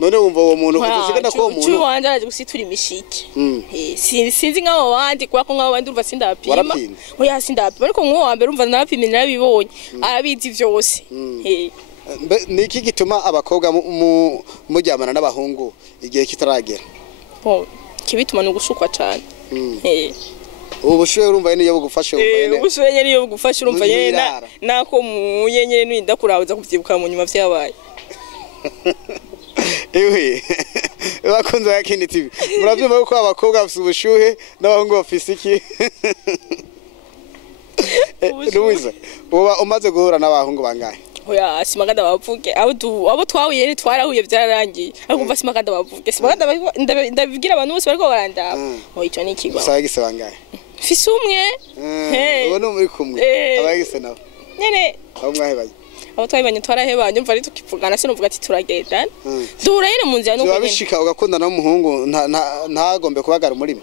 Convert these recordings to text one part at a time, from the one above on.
none wumva uwo muntu uzigana ko umuntu cyo wanje araje gusitura imishike sinzi nk'abo bandi kwa ko nk'abo bandi urumva sindapima oya sindapima ariko nk'uwo wa mbere urumva narapimye narabibonye arabizi vyose niki gituma abakobwa mujyamana n'abahungu igihe kitaragera kibituma no gushukwa cyane ubushuye urumva niyo bugufashe urumva ubushuye niyo bugufashe urumva nako muyenyere n'inda kurabuza kuvyibuka mu nyuma vyabaye ewe bakunze Yakini TV muravyumva yuko abakobwa bafite ubushuhe n'abahungu bafite iki Louise uba umaze guhura n'abahungu bangahe oya simaganda bavuge abo twahuye ni twarahuye byararangiye akumva simaganda bavuge simaganda ndabigira abantu bose bariko barandaba icyo ni ikigo usagise bangahe fise umwe ubona muri kumwe abagise nabo nyene abo mwahebaye abo twabanye twarahebanye umva ari tukivugana se nuvuga ati turagendana duhura yene mu nzira no kugenda bishika ugakundana n'umuhungu ntagombe kubagara umurimo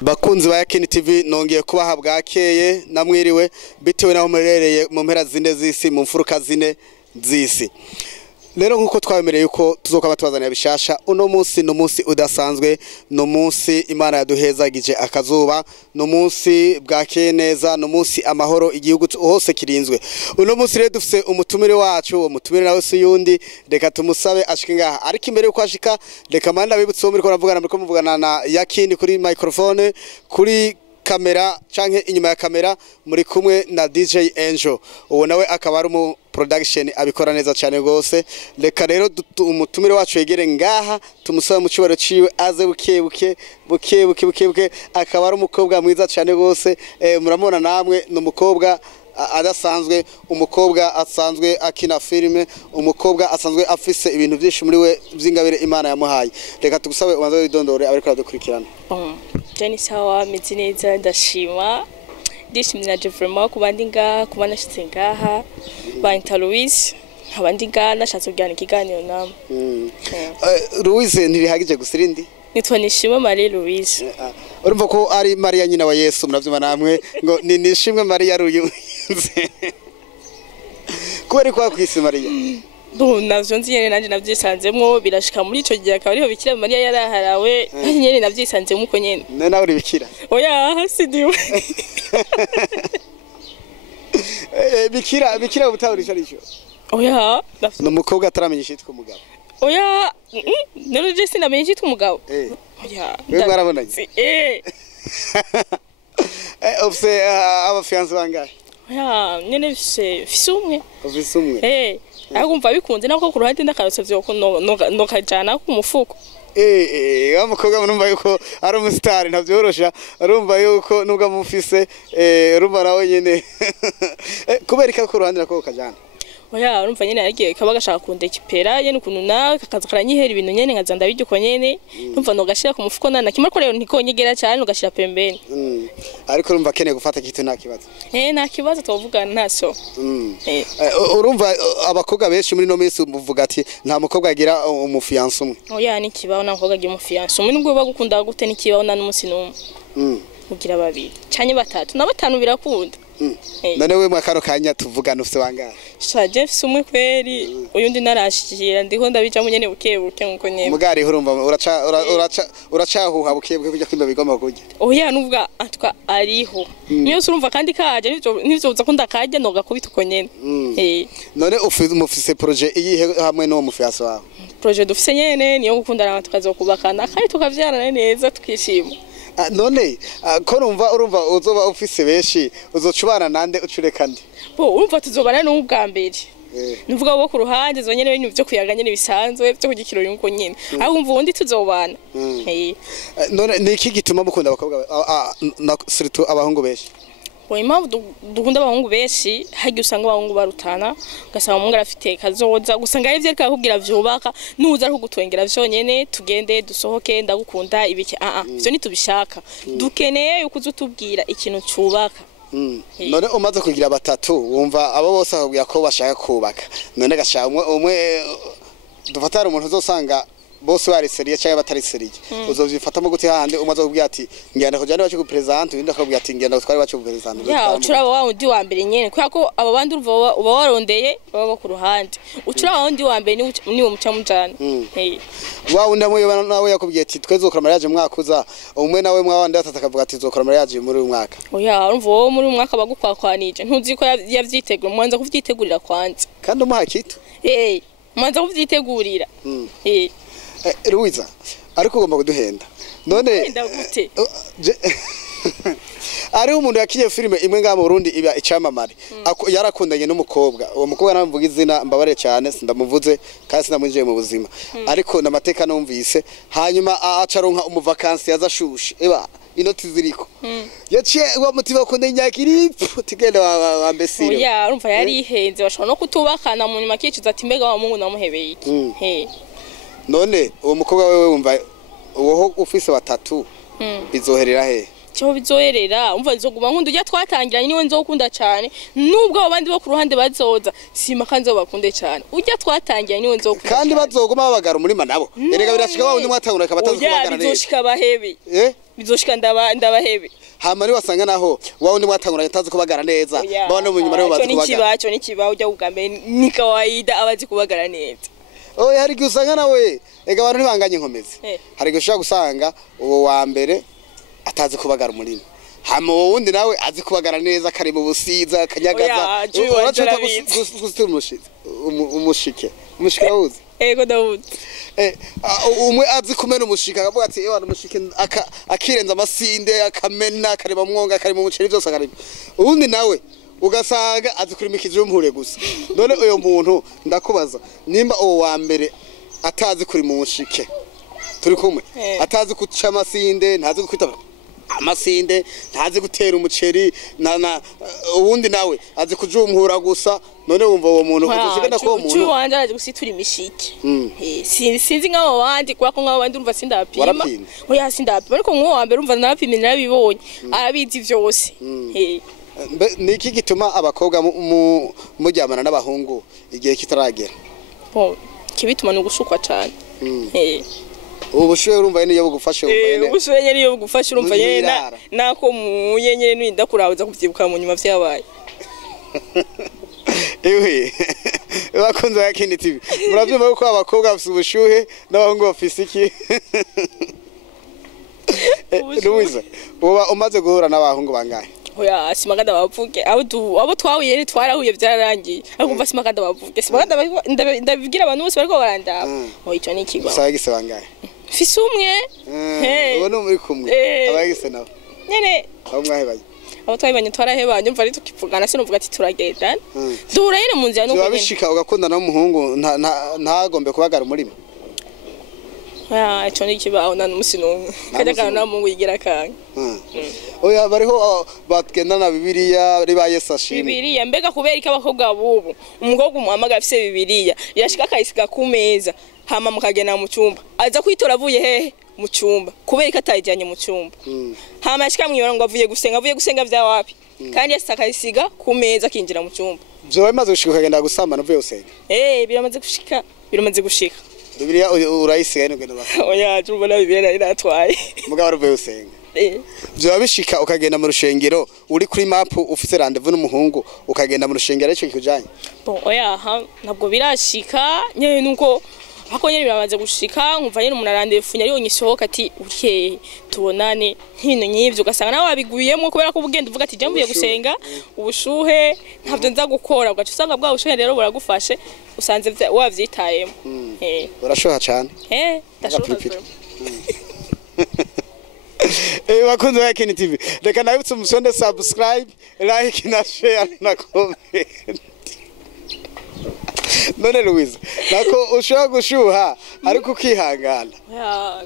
bakunzi ba Yakini TV nongeye kubaha bwakeye namwiriwe bitewe naho murereye mu mpera zine z'isi mu mfuruka zine z'isi rero nkuko twabemereye yuko tuzoka batwazanira bishasha uno munsi no munsi udasanzwe no munsi Imana yaduhezagije akazuba no munsi bwakeye neza no munsi amahoro igihugu hose kirinzwe uno munsi rero dufise umutumire wacu umutumire nawe suyundi reka tumusabe ashike ngaha ariko imbere yuko ashika reka manda bibutse muri ko muvugana na Yakini kuri Microfone kuri kamera canke inyuma ya kamera muri kumwe na DJ Angel uwo nawe akaba ari mu production abikora neza cyane gose reka rero umutumire wacu yegere ngaha tumusaba mu cibaro ciwe aze buke akaba ari umukobwa mwiza cyane gose muramubona namwe no mukobwa adasanzwe umukobwa asanzwe akina filime umukobwa asanzwe afise ibintu byinshi muri we by'ingabire Imana yamuhaye reka tugusabe ubanza widondore abariko badukurikirana Jenny sawa meze neza ndashima ndishimye naje vraiment kubandi ngaha kubana nashitse ngaha ba Louise abandi ngaha nashatse kugirana ikiganiro namwe Louise ntibihagije gusirindi nitwa Nishimwe Marie Louise urumva ko ari Maria nyina wa Yesu muravyuma namwe ngo ni Nishimwe Maria Louise kubera ko akwise Maria navyo nziyene nanje navyisanzemwo birashika muri ico gihe akaba ariho Bikira Mariya yaraharawe nyene navyisanzemwo uko nyene nawe uri bikira oya sidiwe bikira ubutaburisha arico oya no mukobwa ataramenyesha yitwa umugabo oya nero je sinamenye yitwa umugabo oya wewe mwarabonanye ofse abafiance bangahe oya nyene fise umwe ofise umwe agumva bikunze nako ku ruhande ndakarose vyo no kajana ku mufuko umukobwa murumva yuko ari umustar ntavyorosha urumva yuko nubwo mufise urumva nawe nyene kubera ko ku ruhande nako kajana oya urumva nyene yagiye kabaga shaka kundekipera yene ukuntu na kakaza karanyihera ibintu nyene nkazanda bijyuko nyene numva no gashira ku mufuko nana kimwe ko rero ntikonyegera cyane ugashira pembeni ariko urumva keneye gufata kitu nta kibazo nta kibazo twavugana ntaso urumva abakobwa benshi muri no minsi muvuga ati nta mukobwa agira umufiance umwe oya ni kibaho nta mukobwa agira umufiance umwe nubwo bagukunda gute ni kibaho na n'umunsi n'umwe ugira babiri cyane batatu na batanu birakunda none we mwakaro kanya tuvugana ufite wangahe shaje fise umwe kweri uyundi narashikira ndiko ndabijamo nyene bukebuke nkuko nyene mugari urumva uracahuha bukebuke kujya kwimba bigomba kujya oya nuvuga atwa ariho niyo urumva kandi kaje nivyo uza kunda kaje no gakubita uko nyene none mufise projet iyihe hamwe no mufiance wawe projet dufise nyene niyo gukundana tukazokubakana kandi tukavyarana neza tukishima none ko urumva uzoba ufise benshi uzocubana nande ucurekande urumva tuzobana n'ubwa mbere nuvuga bo ku ruhande zonyene ibintu byo kuyaganye nibisanzwe byo kugikiro yuko nyene aho umva undi tuzobana none niki gituma mukunda abakobwa surtout abahungu benshi impamvu dukunda abahungu benshi hagiye usanga abahungu barutana ugasanga umuntu arafite kazoza gusanga ari vyereka kubwira vyubaka nuza ari kugutwengera vyonyene tugende dusohoke ndagukunda ibiki vyo nitubishaka dukeneye yuko uzutubwira ikintu cubaka none umaze kugira batatu wumva abo bose akubwira ko bashaka kubaka none gashaka umwe dufatara umuntu uzosanga bose bari seriye cyangwa batari seriye uzovyifatamo gute hahandi umaze kubwira ati ngenda kujana bacu ku president undi akabwira ati ngenda gutwara bacu ku president ya ucuraba wa undi wa mbere nyene kubera ko abo bandi uva warondeye baba ku ruhande ucuraba wa undi wa mbere ni umuca mujana wa undi amwe nawe yakubwiye ati twezokora mariage mwaka uza umwe nawe mwabandi atakavuga ati zokora mariage muri uyu mwaka oya urumva wowe muri uyu mwaka bagukwakwanije ntuzi ko yavyitegura mwanza kuvyitegurira kwanza kandi umuha kitu mwanza kuvyitegurira Ruiza ariko ugomba kuduhenda none ndagute ari umuntu yakiye filime imwe nga mu Burundi iba icamamare yarakundanye n'umukobwa uwo mukobwa namvuga izina mbabare cyane sindamuvuze kandi sinamwinjiye mu buzima ariko namateka numvise hanyuma acaronka umuvakansi yazashushe eba inoti ziriko yaciye uwo mutima kunde Yakini tigenda wa mbesire oya urumva yari ihenze bashobora no kutubakana mu nyuma kicuza ati mbega wa mungu namuhebeye iki none uwo mukobwa wewe wumva uwo ufise batatu bizoherera he cyo bizoherera umva nzoguma nkundu ujya twatangiranye niwe nzokunda cyane nubwo abandi bo ku ruhande bazoza sima kanze bakunde cyane ujya twatangiranye niwe nzokunda kandi bazoguma babagara umurima nabo erega birashika bawundi mwatangura kabatazubagara neza bizoshika bahebe bizoshika ndabahebe hama ni wasanga naho wawundi mwatangura tazi kubagara neza bana mu nyuma rero bazi kubagara cyo nikiba ujya kugambe ni kawaida abazi kubagara neza oya hari gusanga nawe ega abantu ntibanganye inkomezi hari gushaka gusanga uwo wa mbere atazi kubagara umurima hama wundi nawe azi kubagara neza kari mu busiza akanyagaza uracota umushike uzi ego Dawudi umwe azi kumena umushika akavuga ati ewa umushike akirenza amasinde akamena kareba mwonga kari mu muceri byose akareba ubundi nawe ugasanga azi kurimikiza umpure gusa none uyo muntu ndakubaza nimba uwo wa mbere atazi kuri mu mushike turi kumwe atazi kuca amasinde ntazi gukwita amasinde ntazi gutera umuceri ubundi nawe azi kujumpura gusa none wumva uwo muntu uzoshigenda ko uwo muntu cyo wanje arazi gusitura imishike sinzi nk'abo bandi kwa ko nk'abo bandi urumva sindapima oya sindapima ariko nk'uwo wa mbere urumva narapimye narabibonye arabizi vyose niki gituma abakobwa mujyamana n'abahungu igihe kitaragera kibituma no gushukwa cyane ubushuye urumva niyo bugufashe urumva ubushuye niyo bugufashe urumva nyene nako muyenye n'inda kurabuza kuvyibuka mu nyuma vyabaye ewe bakunze Yakini TV muravyumva ko abakobwa bafite ubushuhe n'abahungu bafite iki Luiza uba umaze guhura n'abahungu bangahe oya simaganda bavuge abo twahuye twarahuye byararangiye ariko umva simaganda bavuge simaganda ndabigira abantu bose bariko barandaba ico ni ikigo usagise bangahe fise umwe ubu ni muri kumwe abagise nabo nyene abo mwahebaye abo twabanye twarahebanye umva ari tukivugana sinuvuga ati turagendana duhura yene mu nzira nuko wabishika ugakundana n'umuhungu ntagombe kubagara umurima ico ni ikibaho nta n'umusi n'umwe kajya na mungu yigira kanga oya bariho batgendana Bibiliya riba Yesu ashimwe Bibiliya mbega kubera iki abakobwa bubu umukobwa umuhamagara afise Bibiliya yashika akayisiga ku meza hama mukagena mu cyumba aza kwitora avuye hehe mu cyumba kubera iki atayijyanye mu cyumba hama yashika mwibara ngo avuye gusenga vya wapi kandi yasaka akayisiga ku meza kinjira mu cyumba byo bimaze gushika ukagenda gusambana uvuye gusenga biramaze gushika Bibiliya urayisiga n'ugenda baka oya turumva na Bibiliya iratwaye mugabo uvuye gusenga byo bishika ukagenda mu rushengero uri kuri map ufise rendezvous n'umuhungu ukagenda mu rushengero ico kikujanye oya ntabwo birashika nyene nuko hako nyene biramaze gushika nkumva nyene umuntu arandevous nyari yonyisohoka ati uriye tubonane hino nyivyo ugasanga nawe wabiguyemo kubera ko ubugenda uvuga ati jambuye gusenga ubushuhe ntabyo nza gukora ugaca usanga bwa bushuhe rero buragufashe usanze wavyitayemo urashoha cyane ndashoha bakunze Yakini TV reka nabitse umusonde subscribe like na share na comment none Luiza nako ushaka gushuha ariko ukihangana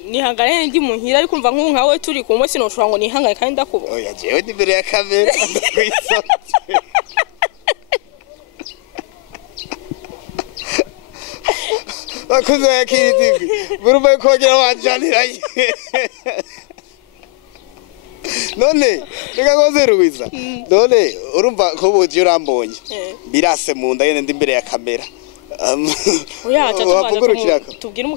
nihangane ndi muhira ariko umva nk'ubu nkawe turi ku munsi noshobora ngo nihangane kandi ndakubona oya jewe ndi imbere ya kamera bakunze Yakini TV burumva ko wagira wanjaniranye none reka ngoze Luiza none urumva ko buje urambonye birase mu nda yene ndi imbere ya kamera oya tubwire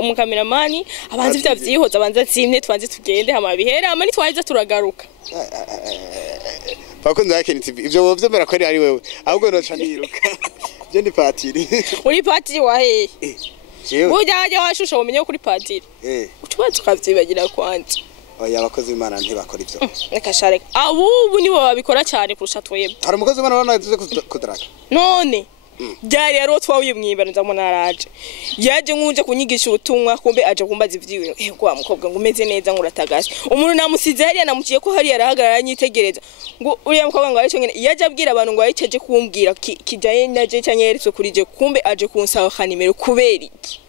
umukameramani abanze ivyo vyihoza abanze atsimye twanze tugende hama bihera ama nitwahiza turagaruka bakunze Yakini TV ivyo bovyemera ko ari wewe ahubwo noca niruka je ndi patiri uri patiri wahe burya washusha umenye kuri patiri utubaza ukavyibagira kwanza oya abakozi b'Imana ntibakora ivyo reka shareka abubu nibo babikora cyane kurusha twebwe hari umukozi w'Imana wanagize kudraka none byari yaro twawiye mwibara ndamona araje yaje nkunje kunyigisha ubutumwa kumbe aje kumbaza ivyiwe kwa mukobwa ngo umeze neza nguratagase umuntu namusize yari yanamuciye ko hari yarahagarara nyitegereza ngo uriya mukobwa ngo arico nyene yaje abwira abantu ngo ariceje kumbwira kijaye naje cyanyeretse kuri je kumbe aje kunsaba kanimero kubera iki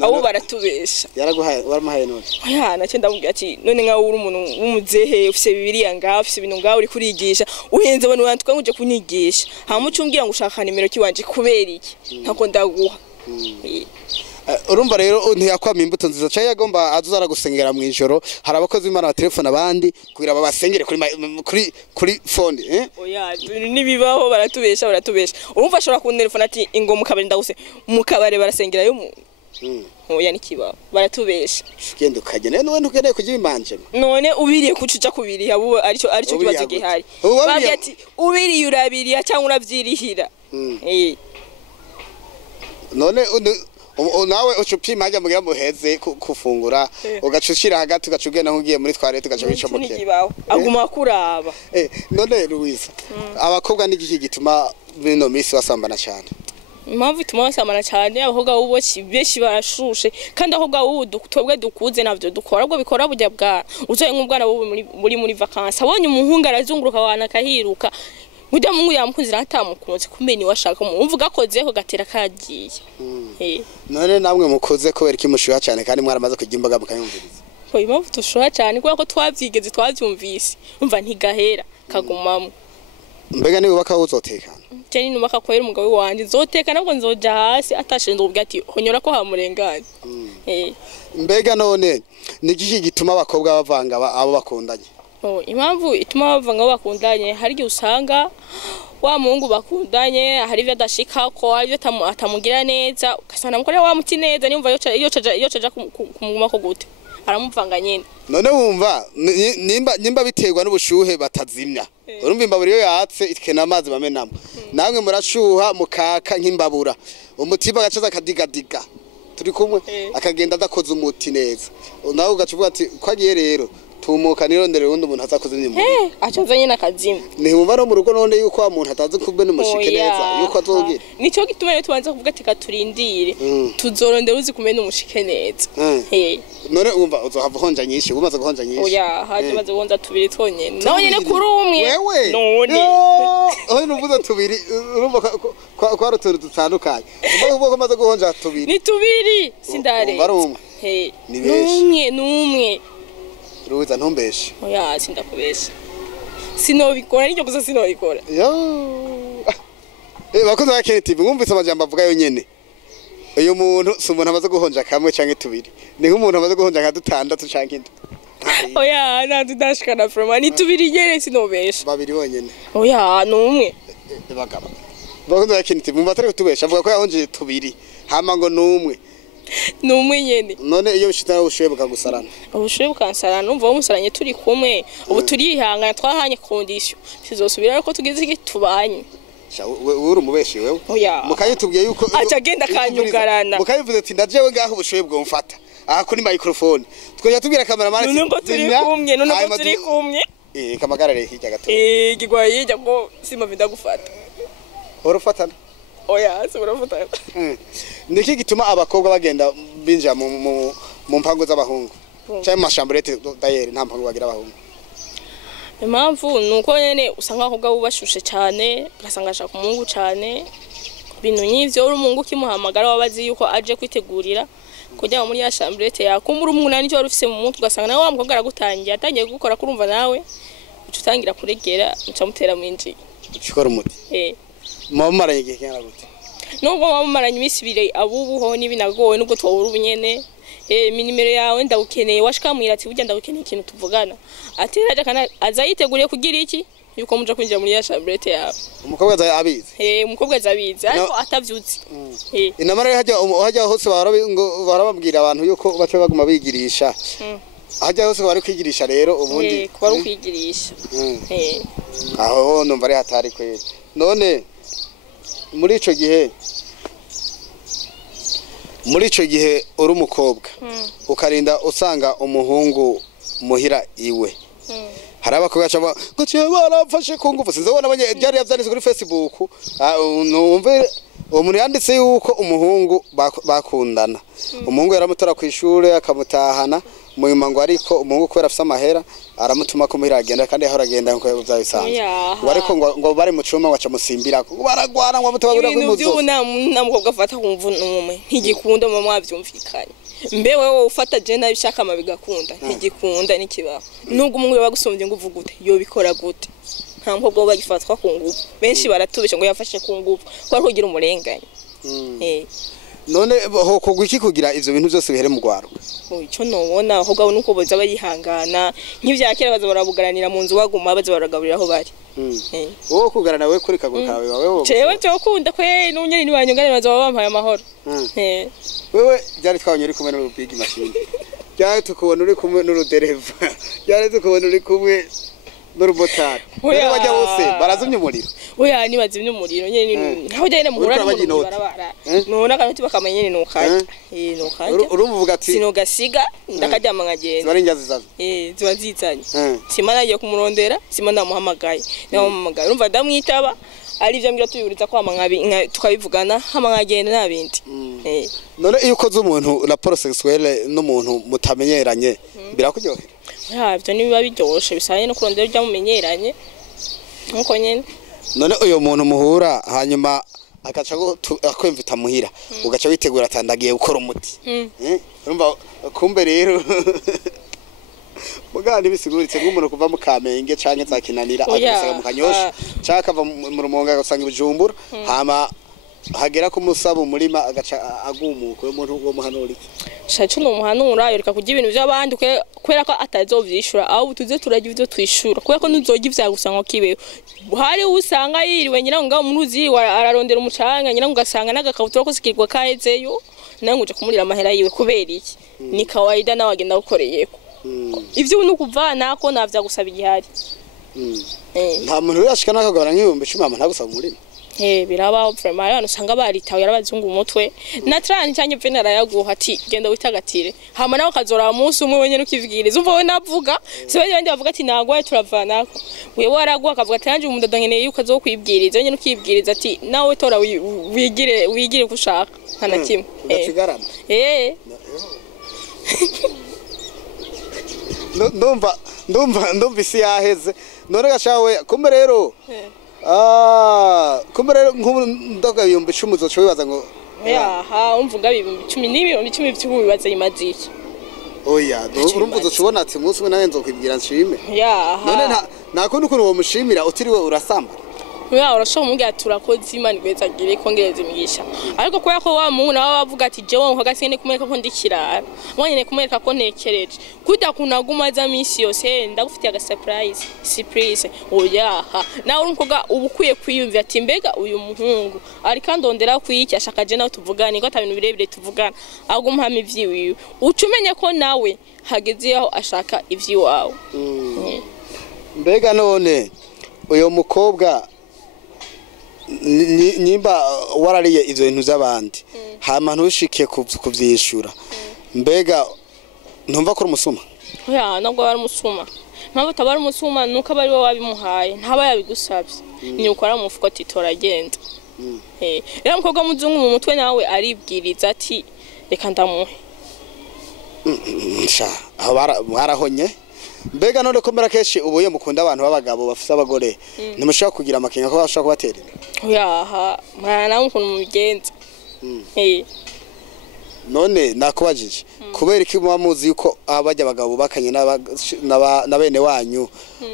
abo baratubesha yaraguhaye waramuhaye none oya nace ndamubwira ati none nka uri umuntu w'umuzehe ufise bibiliya ngaho ufise ibintu ngaho uri kurigisha uhenze abantu bantuka nguje kunigisha hamucumbwira ngo ushaka nimero kiwanje kubera iki ntako ndaguha urumva rero ntiyakwama imbuto nziza cyane yagomba azuzara gusengera mu ijoro hari abakozi b'Imana ba telefone abandi kugira babasengere kuri phone oya nibibaho baratubesha urumva ashobora kuntelefona ati ingo mukabare ndaguse mukabare barasengera yo umuntu oya nikiba baratubesha genda ukagene none ntukeneye kugira imanje none ubiriye kucuca kubiri abo arico kibazo gihari bavuga ati ubiriye urabiriya cyangwa uravyirihira none nawe ucupima hajya mugira muheze kufungura ugacushira hagati ugacugena nkugiye muri twarete ugacabicomokera aguma kuraba none Louise abakobwa n'igiki gituma bino misi basambana cyane impamvu ituma basambana cyane abakobwa ubo benshi barashushe kandi abakobwa ubu twebwe dukuze navyo dukora ubwo bikora burya bwa uzoye nk'ubwana muri vacances abonye umuhungu arazunguruka wana kahiruka burya mungu yamukunzira atamukunze kumbe ni washaka umvuga kozeho gatera kagiye none namwe mukoze kubera kimushuha cyane kandi mwaramaze kujya imbaga mukayumviriza oyi mpamvu tushuha cyane kubera ko twavyigeze twavyumvise umva ntigahera kagumamo mbega niwe bakawozotekana cyane nubaka kwera umugabo wanje nzoteka nabwo nzoja hasi atashinze ubwo ati honyora ko hamurenganye mbega none nigiki gituma abakobwa bavanga abo bakundanye impamvu ituma bavanga abo bakundanye hari gihe usanga wa mungu bakundanye hari ivyo adashika ko ari byo atamugira neza ugasana mukorera wa muti neza nimva iyo caja kumuguma ko gute aramuvanga nyene none wumva nimba biterwa n'ubushuhe batazimya urumva imbabura iyo yatse ikena amazi bamenamo namwe murashuha mukaka nk'imbabura umutima agacaza akadigadiga turi kumwe akagenda adakoze umuti neza nawe ugacuvuga ati kwagiye rero tumuka nirondere wundi umuntu azakoze n'imwe acaza nyene akazima nihumva no mu rugo none yuko wa muntu atazi kubwe n'umushike neza yuko azogira nico gituma rero tubanza kuvuga ati katurindire tuzorondera uzi kumena umushike neza none umva uzohava honja nyinshi umaze guhonja nyinshi oya haje maze guhonja tubiri twonyene nawe nyene kuri umwe none oya nuvuze tubiri urumva kwa rutuntu dutandukanye ubwo maze guhonja tubiri ni tubiri sindare numwe Ruza ntumbeshe oya sindakubesha sinobikora nicyo gusa sinobikora bakoze Yakini TV mwumvise amajambo avuga yo nyene uyu muntu si umuntu amaze guhonja kamwe canke tubiri ni nk'umuntu amaze guhonja nka dutandatu canke indwi oya nadudashikana from ni tubiri nyene sinobesha babiri bonyene oya numwe bagaba bakoze Yakini TV mwumva atari kutubesha avuga ko yahonje tubiri hama ngo numwe numwe nyene none iyo bishita ubushuye bukagusarana ubushuye bukansarana numva umusaranye turi kumwe ubu turihangana twahanye condition sizosubira ariko tugize iki tubanye uri umubeshi wewe mukayitubwiye yuko aca genda kanyugarana mukayivuze ati ndajewe ngaho ubushuye bwo mfata aha kuri microphone twoja tubwira cameraman ati none turi kumwe kamagarare hirya gato gigwaye hirya ngo sima vinda gufata orofatana oya siburafatana niki gituma abakobwa bagenda binjira mu mpango z'abahungu cyangwa mu mashamburete dayeri nta mpango bagira abahungu impamvu nuko nyene usanga abakobwa bubashushe cyane ugasanga ashaka umungu cyane bintu nyivyo uri umungu kimuhamagara wabazi yuko aje kwitegurira kujya muri ya chamburete yakumbura umunani cyo warufise mu mutwe ugasanga nawe wa mukobwa aragutangiye atangiye gukora kurumva nawe ucutangira kuregera ucamutera mu inji ukikora umuti mwamaranye igihe kingana gute nubwo mwamaranye imisi ibiri abubuho n'ibinagowe nubwo twabura ubunyene nimero yawe ndagukeneye washika mwira ati burya ndagukeneye ikintu tuvugana atera aje kana aza yiteguriye kugira iki yuko muja kwinjira muri ya chambrete yawe umukobwa abizi umukobwa azabizi ariko atavyuzi inama rero hajya hose barababwira abantu yuko bace baguma bigirisha hajya hose bari kwigirisha rero ubundi kuba ari kwigirisha aho numva ari hatari kweli none muri ico gihe uri umukobwa ukarinda usanga umuhungu muhira iwe hari abakobwa cyangwa ngo cyo barafashe ku ngufu sinzobona abanye byari yavyanditse kuri Facebook numve umuntu yanditse yuko umuhungu bakundana umuhungu yaramutora ku ishure akamutahana muyuma ngo ariko umuhungu kwera afise amahera aramutuma ko muhira agenda kandi yahora agenda nko byabisanzwe ariko ngo bari mu cuma waca musimbira ko baragwana ngo mutabagura ko muzo ibintu namukobwa afata kumva numwe ntigikunda mu mwavyumvikanye mbe wewe ufata je nabishaka amabigakunda ntigikunda nikibaho nubwo umwe bagusomvye ngo uvugute yo bikora gute nta mukobwa bagifatwa ku ngufu benshi baratubisha ngo yafashe ku ngufu ko ari kugira umurenganya none ho kugwiki kugira ivyo bintu byose bihere mu Rwanda ico nobona aho gaho nuko boza barihangana nk'ivyakera baza barabugaranira mu nzu baguma baza baragaburira aho bari wowe kugarana we kuri kaguru kawe wawe cewe cyo kunda kwe n'unyeri nibanyungane baza bampaye amahoro wewe byari twabonye uri kumwe n'urubigi machine byari tukubona uri kumwe n'urudereva byari tukubona uri kumwe n'urumotari rero bajya bose barazimya umuriro oya nibazimya umuriro nyene aho jyane muhura n'umuriro barabara none akantu bakamenya nyene nukajya nukajya urumva uvuga ati sinogasiga ndakaryama nkagenda bari injazi zazo ziba zizanye simana agiye kumurondera simana muhamagaye namuhamagaye urumva ndamwitaba ari ivyo mbira tuyuriza ko tukabivugana hama nkagenda nabindi none iyo ukoze umuntu rapport sexuelle n'umuntu mutamenyeranye birakuryohera byo nibiba biryoshe bisanye no kurondera ujya mumenyeranye nkuko nyene none uyo muntu muhura hanyuma akaca akwemvita muhira ugaca witegura atandagiye gukora umuti urumva kumbe rero mugandi bisiguritse nk'umuntu kuva mu Kamenge canke zakinanira agasaga mu Kanyosha caka va mu Rumonge agasanga ibujumbura hama hagera ku musaba umurima agaca agumuka uyo muntu wo muhanura iki shacu no muhanura yoreka kujya ibintu by'abandi kwera ko atazovyishura aho tuze turajya ivyo twishura kwera ko nuzojya ivyagusanga kibeho hari usanga yiriwe nyina ngo muruzi ararondera umucanga nyina ngo gasanga nagakabutura ko sikirwa kahezeyo nangu uje kumurira amahera yiwe kubera iki ni kawaida nawe agenda gukoreyeko ivyo nukuvana ko navya gusaba igihari nta muntu yashika nakagora nk'ibihumbi 10 ntagusaba umurima biraba vraiment abantu usanga baritawe yarabazungu umutwe na Turana cyanye pfe narayaguha ati genda witagatire hama nawe kazora umunsi umwe wenyene ukivugiriza umva we navuga sibaje bandi bavuga ati nagwaye turavanako wewe waraguha akavuga ati anje umudodo nkeneye yuko azokwibwiriza wenyene ukibwiriza ati nawe tora wigire kushaka hana kimwe ndakigarama ndumva isi yaheze none gashawe kumbe rero kumbe rero ndaga ibihumbi 10 uzoca wibaza ngo umvuga ibihumbi 10 n'ibihumbi 10 by'ubibaza imaziki oya urumva uzoca ubona ati umunsi umwe nawe nzokwibwira nshime none nta kundi ukuntu uwo mushimira utiriwe urasamba urashobora kumubwira turakoze Imana igwezagire kongereza imigisha ariko kubera ko wa muntu nawe bavuga ati jewe nko gasene kumwereka ko ndikirara mwanyene kumwereka ko ntekereje kudakunaguma za misi yose ndagufitiye aga surprise oyaha nawe urumkoga ubukwiye kwiyumvira ati mbega uyu muhungu ari kandondera kwiki ashakaje nawe tuvugane ko atabintu birebire tuvugana agumhama ivyiwiwe ucumenye ko nawe hageze aho ashaka ivyiwawe mbega none uyo mukobwa nimba warariye ivyo bintu z'abandi hama ntushike kuvyishura mbega ntumva ko umusuma oya nabwo bari umusuma mpamvu tabari umusuma nuko abari we wabimuhaye ntaba yabigusabye ni ukora mu mufuko ati toragenda rero mukobwa muzungu mu mutwe nawe aribwiriza ati reka ndamuhe aho barahonye mbega none ko mbera keshi ubuye mukunda abantu babagabo bafise abagore ntimushaka kugira amakenga ko bashaka kubaterera oya mwana ukuntu mubigenza none nakubajije kubera iki muzi yuko abajya abagabo bakanye na bene wanyu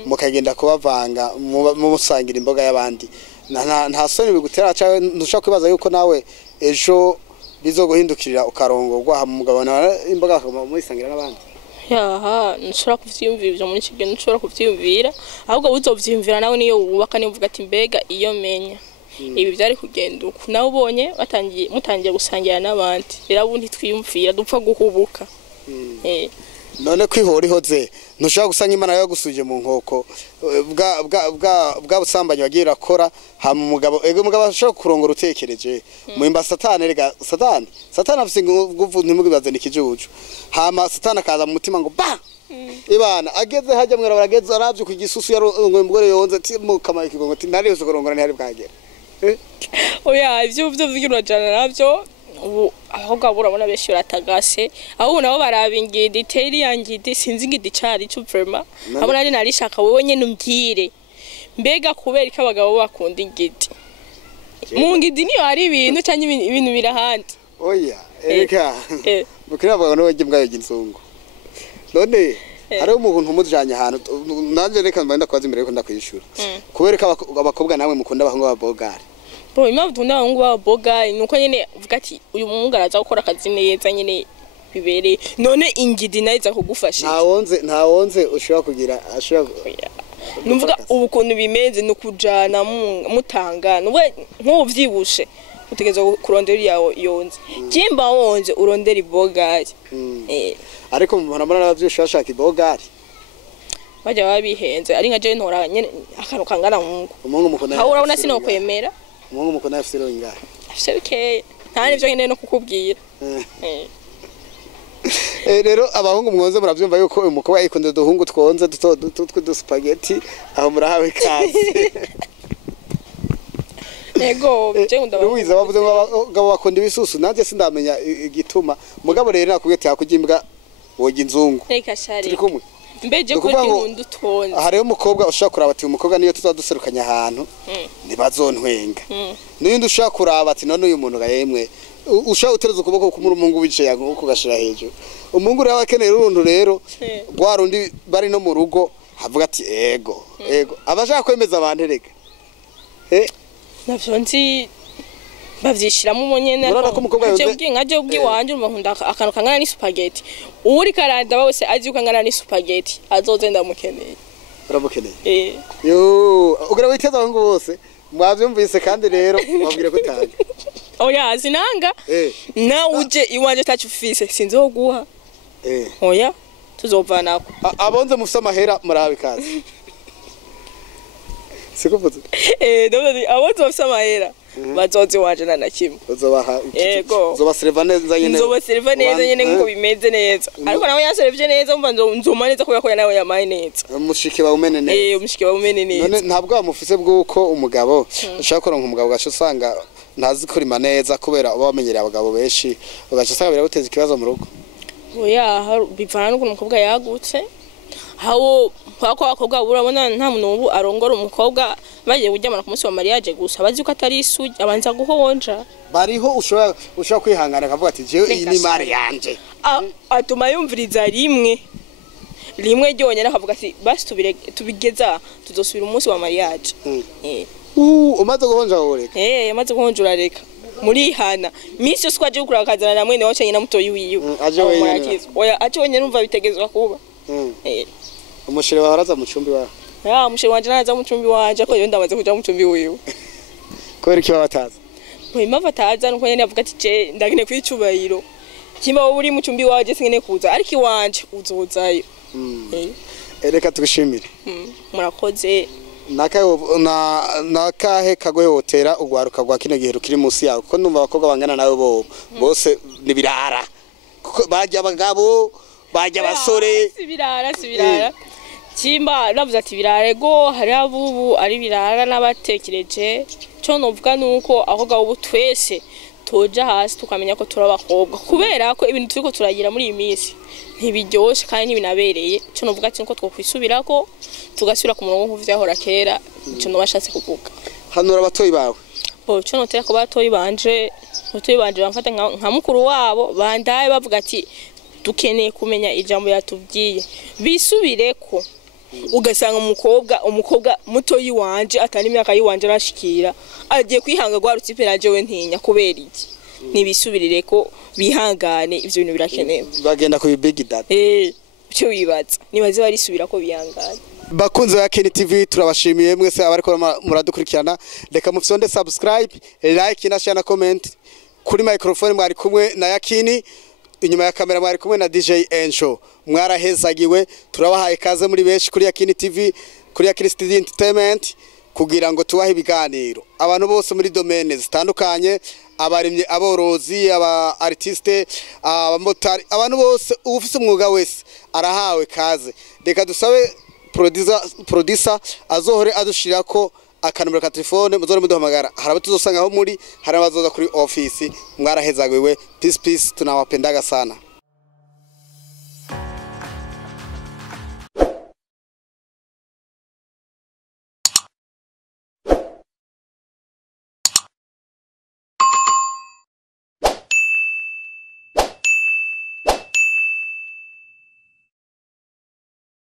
mukagenda kubavanga musangira imboga y'abandi nta soni bigutera cyane ntushaka kwibaza yuko nawe ejo bizoguhindukirira ukarongorwa mu mugabo na imboga muyisangira n'abandi yaha nshobora kuvyiyumvira ivyo muri kigeno nshobora kuvyiyumvira ahubwo uzovyiyumvira nawe niyo wubaka nivuga ati mbega iyo menya ibi byari kugenda uko nawe ubonye mutangiye gusangira n'abandi rero ubundi twiyumvira dupfa guhubuka none kwihora ihoze ntushaka gusanga imana yo gusuje mu nkoko bwa busambanyi wagiye urakora hama umugabo ashaka kurongora utekereje muhimba satani rega satani afise nguvu ntimugibaze nikijuju hama satani akaza mu mutima ngo ba ibana ageze hajya mwera barageze aravye ku gisusu yarongoye umugore yonze ati mukama ikigongo ati ntari yose kurongora ntihari bwagera oya ivyo vy'urajana navyo ubu ahubwo urabona benshi baratagase aho nabo barabingira detail yangidi sinzi ngidi cari cyo vraiment abo nari narishaka wewe nyene umbwire mbega kubera ko abagabo bakunda ingidi mu ngidi niyo hari ibintu cyangwa ibintu birahandi oya eka mukira abagabo n'abaje mbwayo ginsungu none hari umuntu umujanye ahantu nanje reka mbanda kwaza imbere yuko ndakwishura kubera ko abakobwa namwe mukunda abahungu b'abogari impamvu tunda abahungu b'ababoga nuko nyene uvuga ati uyu muhungu araza gukora akazi neza nyene bibereye none ingidi nayiza kugufasha ntawonze ushobora kugira numvuga ubukuntu bimeze no kujana mutanga nubwo nk'uvyibushe utegeza kurondera yawo yonze kimba wonze urondera ibogari ariko murabona n'abavyushashaka ibogari bajya babihenze ari nka je ntora nyene akantu kangana umungu mukona aho urabona sino kwemera umungu mukona afise rongahe afise bikeye ntari byo nyene no kukubwira rero abahungu mwonze muravyumva yuko uyu mukobwa yikunda duhungu twonze duto spaghetti aho murahawe kazi ego je ndaba Louise bavuze ngo bakunda ibisusu nanje sindamenya igituma mugabo rero nakubwiye ati hakujimbwa woje inzungu reka shari turi kumwe mbeje ko ndi utonze hariho umukobwa ushaka kuraba ati umukobwa niyo tuzaduserukanya ahantu nibazontwenga n'undi ushaka kuraba ati none uyu muntu gayemwe ushaka utereza ukuboko k'umumungu wicaye ngo kugashira hejuru umungu rero akeneye uruntu rero rwarundi bari no mu rugo havuga ati ego abashaka kwemeza abantu rega navyo nzi bavyishiramo umunye urabona ko umukobwa yonze nkaje ubwiwanje nkunda akantu kangana ni spaghetti uri karanda bose azi ukangana ni spaghetti azoze ndamukeneye uramukeneye yo ugira witeza ngo bose mwavyumvise kandi rero babwire ko tanga oya sinanga na uje iwanje tacufise sinzoguha oya tuzovanako abonze mufise amahera murabikaze sikuvuze ndabona abonze bafise amahera bazoze waje na kimwe uzobaha yego uzobaserva neza nyene uzobaserva neza nyene ngo bimeze neza ariko nawe yaservye neza umva nzoma neza kubera ko nawe yamaye neza umushike bawumene neza umushike bawumene neza none ntabwo bamufise bwuko umugabo ushaka kuronka umugabo gacho usanga ntazi kurima neza kubera uba bamenyereye abagabo benshi ugacho usanga biraguteza ikibazo mu rugo oya bivana n'ukuntu umukobwa yagutse hawo kwako abakobwa urabona nta muntu ubu arongora umukobwa bagiye kuryamana ku munsi wa mariage gusa bazi ko atari isugi abanza guhonja bariho ushobora kwihangana akavuga ati jewe iyi ni mari yanje atuma yumviriza rimwe ryonyene akavuga ati basi tubigeza tuzosubira umunsi wa mariage umaze guhonja ureka maze guhonja urareka muri hana misi yose kwaje gukura akazana na mwene wacu nyina mutoyi wiwe oya aje wenyene umva bitegezwa kuba umushire baharaza mu cumbi wa umushire wanje naza mu cumbi wanje ko yenda amaze kuja mu cumbi wiwe kwera kiba bataza impamvu ataza nuko nyene avuga ati je ndagine kwicubahiro kimba wowe uri mu cumbi waje singene kuza ariko iwanje uzozayo reka tugishimire murakoze nakahe kagohotera ugwaruka gwa kino gihe rukiri munsi yawe ko numva abakobwa bangana nawe bose nibirara bajya abagabo bajya basore sibirara kimba navuze ati birarego hari abubu ari birara n'abatekereje cyo novuga nuko aho gaho twese toja hasi tukamenya ko turabakobwa kubera ko ibintu turiko turagira muri iyi minsi ntibiryoshe kandi ntibinabereye cyo novuga ati nuko twokwisubirako tugasubira ku murongo nk'uvyahora kera cyo no bashatse kuvuga hanura abatoyi bawe cyo notera ko batoyi banje bamfata nka mukuru wabo bandaye bavuga ati dukeneye kumenya ijambo yatubwiye bisubireko ugasanga umukobwa mutoyi wanje atari imyaka yiwanje arashikira agiye kwihanga gwarutse peraje we ntinya kubera iki nibisubirireko bihangane ivyo bintu birakenewe bagenda ku big dad byo wibaza nibaze barisubira ko biyangana. Bakunzi ba Yakini TV turabashimiye mwese abariko muradukurikirana, reka mufyonde subscribe, like na share na comment. Kuri microphone mwari kumwe na Yakini, inyuma ya kamera mwari kumwe na DJ Ensho. Mwarahezagiwe, turabahaye kaze muri benshi kuri Yakini TV, kuri Yakini Entertainment kugira ngo tubahe ibiganiro. Abantu bose muri domaine zitandukanye, abarimye, aborozi, aba artiste, abamotari, abantu bose ufise umwuga wese arahawe kaze. Reka dusabe producer azohore adushirako akanumero ka telefone muzore muduhamagara. Harabo tuzosanga aho muri, harabazoza kuri office. Mwarahezagiwe, peace tunawapenda sana.